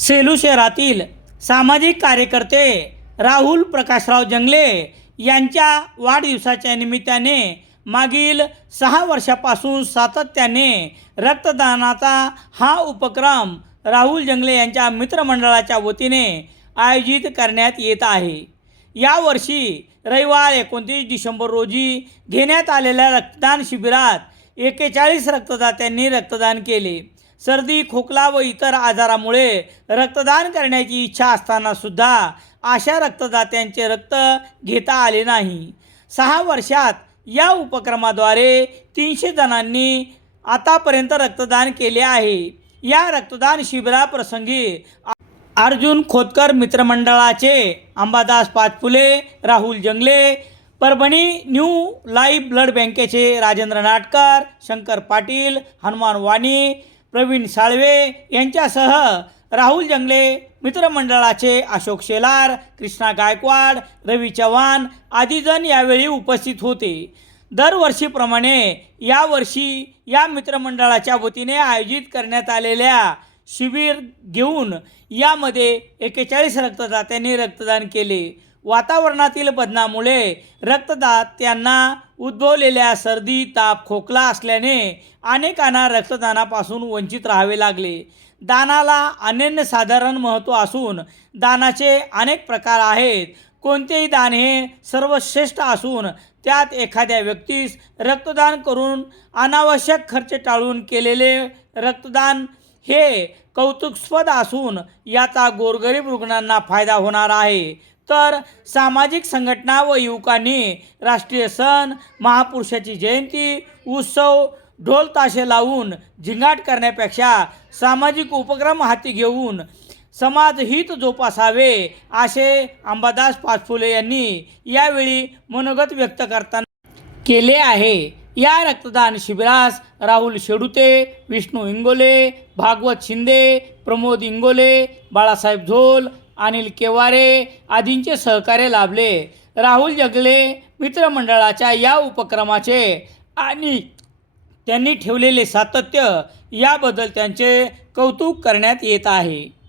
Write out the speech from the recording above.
सेलू शहरातील सामाजिक कार्यकर्ते राहुल प्रकाशराव जंगले यांच्या वाढदिवसाच्या निमित्ताने मागील सहा वर्षापासून सातत्याने रक्तदानाचा हा उपक्रम राहुल जंगले यांच्या मित्रमंडळाच्या वतीने आयोजित करण्यात येत आहे. यावर्षी रविवार एकोणतीस डिसेंबर रोजी घेण्यात आलेल्या रक्तदान शिबिरात एकेचाळीस रक्तदात्यांनी रक्तदान केले. सर्दी खोकला व इतर आजारामुळे रक्तदान करण्याची इच्छा असतानासुद्धा अशा रक्तदात्यांचे रक्त घेता आले नाही. सहा वर्षात या उपक्रमाद्वारे तीनशे जणांनी आतापर्यंत रक्तदान केले आहे. या रक्तदान शिबिराप्रसंगी अर्जुन खोतकर मित्रमंडळाचे अंबादास पाचपुले राहुल जंगले परभणी न्यू लाईफ ब्लड बँकेचे राजेंद्र नाटकर शंकर पाटील हनुमान वाणी प्रवीण साळवे यांच्यासह राहुल जंगले मित्रमंडळाचे अशोक शेलार कृष्णा गायकवाड रवी चव्हाण आदी जण यावेळी उपस्थित होते. दरवर्षीप्रमाणे यावर्षी या मित्रमंडळाच्या वतीने आयोजित करण्यात आलेल्या शिबिर घेऊन यामध्ये एकेचाळीस रक्तदात्यांनी रक्तदान केले. वातावरणातील बदलामुळे रक्तदात्यांना उद्भवलेल्या सर्दी ताप खोकला असल्याने अनेकांना रक्तदानापासून वंचित राहावे लागले. दानाला अनन्यसाधारण महत्त्व असून दानाचे अनेक प्रकार आहेत. कोणतेही दान हे सर्वश्रेष्ठ असून त्यात एखाद्या व्यक्तीस रक्तदान करून अनावश्यक खर्च टाळून केलेले रक्तदान हे कौतुकस्पद असून याचा गोरगरीब रुग्णांना फायदा होणार आहे. तर सामाजिक संघटना व युवकांनी राष्ट्रीय सण महापुरुषाची जयंती उत्सव ढोल ताशे लावून झिंगाट करण्यापेक्षा सामाजिक उपक्रम हाती घेऊन समाजहित जोपासावे असे अंबादास पाचफुले यांनी यावेळी मनोगत व्यक्त करताना केले आहे. या रक्तदान शिबिरास राहुल शेडुते विष्णू इंगोले भागवत शिंदे प्रमोद इंगोले बाळासाहेब झोल अनिल केवारे आदींचे सहकार्य लाभले. राहुल जगले मित्रमंडळाच्या या उपक्रमाचे आणि त्यांनी ठेवलेले सातत्य याबद्दल त्यांचे कौतुक करण्यात येत आहे.